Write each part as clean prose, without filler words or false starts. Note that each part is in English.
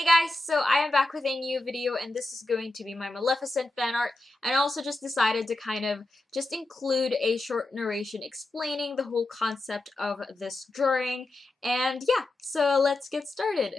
Hey guys, so I am back with a new video and this is going to be my Maleficent fan art, and I also just decided to kind of just include a short narration explaining the whole concept of this drawing, and yeah, so let's get started.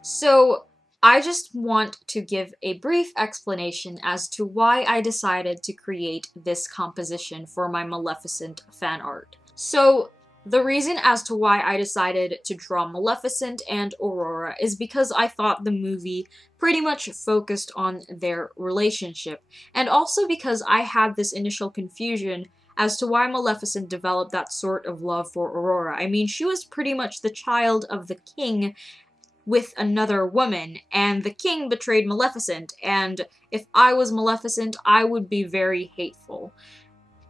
So, I just want to give a brief explanation as to why I decided to create this composition for my Maleficent fan art. So, the reason as to why I decided to draw Maleficent and Aurora is because I thought the movie pretty much focused on their relationship, and also because I had this initial confusion as to why Maleficent developed that sort of love for Aurora. I mean, she was pretty much the child of the king with another woman, and the king betrayed Maleficent, and if I was Maleficent, I would be very hateful.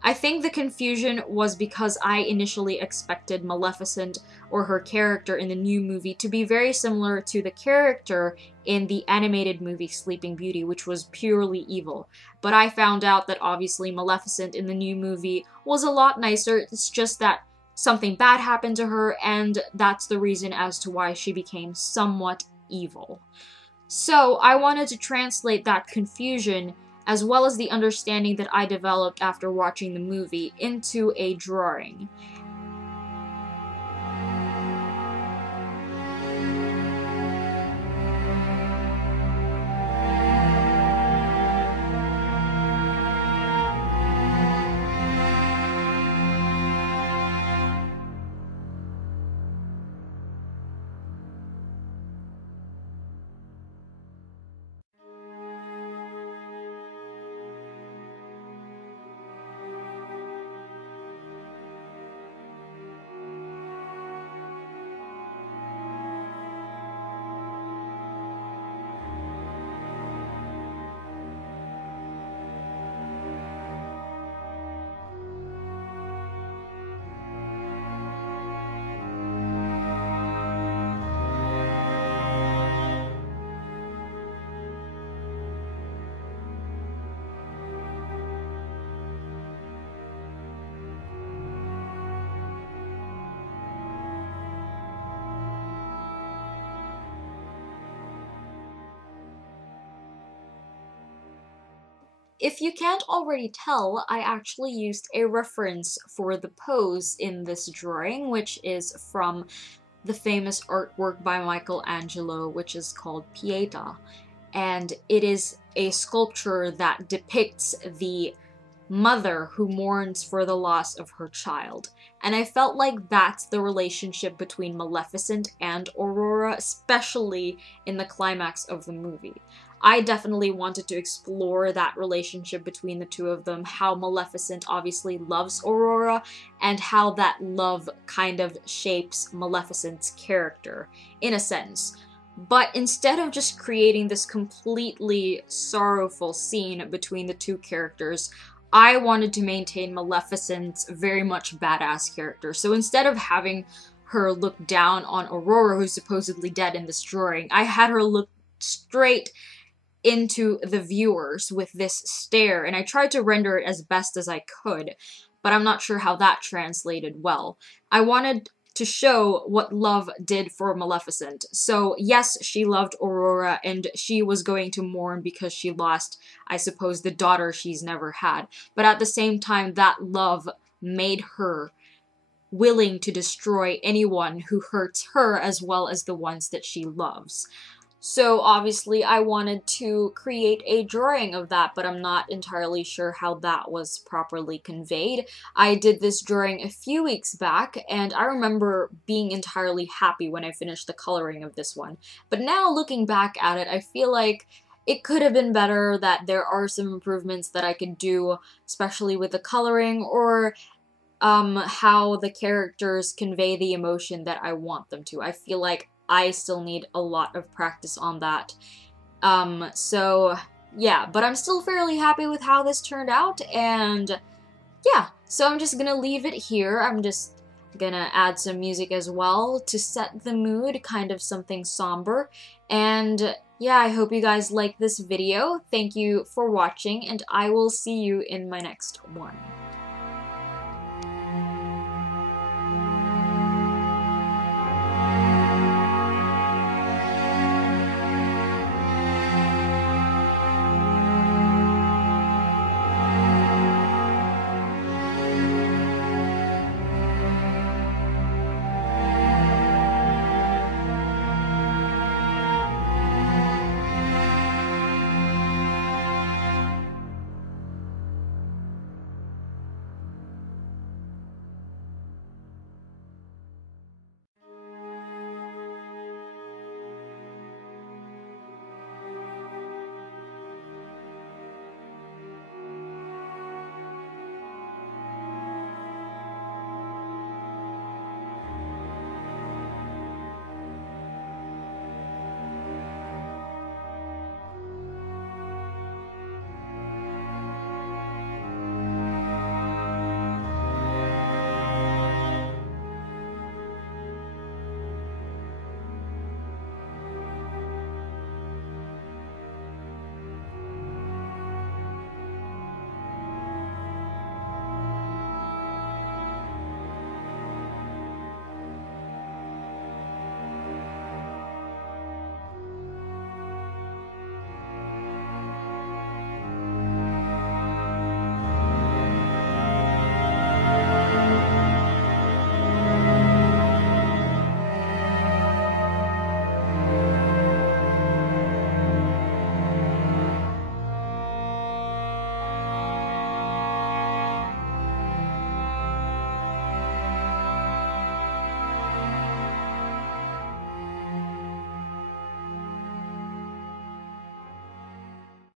I think the confusion was because I initially expected Maleficent, or her character in the new movie, to be very similar to the character in the animated movie Sleeping Beauty, which was purely evil. But I found out that obviously Maleficent in the new movie was a lot nicer. It's just that something bad happened to her, and that's the reason as to why she became somewhat evil. So I wanted to translate that confusion, as well as the understanding that I developed after watching the movie, into a drawing. If you can't already tell, I actually used a reference for the pose in this drawing, which is from the famous artwork by Michelangelo, which is called Pieta. And it is a sculpture that depicts the mother who mourns for the loss of her child. And I felt like that's the relationship between Maleficent and Aurora, especially in the climax of the movie. I definitely wanted to explore that relationship between the two of them, how Maleficent obviously loves Aurora, and how that love kind of shapes Maleficent's character, in a sense. But instead of just creating this completely sorrowful scene between the two characters, I wanted to maintain Maleficent's very much badass character. So instead of having her look down on Aurora, who's supposedly dead in this drawing, I had her look straight into the viewers with this stare, and I tried to render it as best as I could, but I'm not sure how that translated well. I wanted to show what love did for Maleficent. So yes, she loved Aurora, and she was going to mourn because she lost, I suppose, the daughter she's never had. But at the same time, that love made her willing to destroy anyone who hurts her as well as the ones that she loves. So obviously I wanted to create a drawing of that, but I'm not entirely sure how that was properly conveyed. I did this drawing a few weeks back, and I remember being entirely happy when I finished the coloring of this one. But now looking back at it, I feel like it could have been better, that there are some improvements that I could do, especially with the coloring, or how the characters convey the emotion that I want them to. I feel like I still need a lot of practice on that. So yeah, but I'm still fairly happy with how this turned out, and yeah, so I'm just gonna leave it here. I'm just Gonna add some music as well to set the mood, kind of something somber. And yeah, I hope you guys like this video. Thank you for watching, and I will see you in my next one.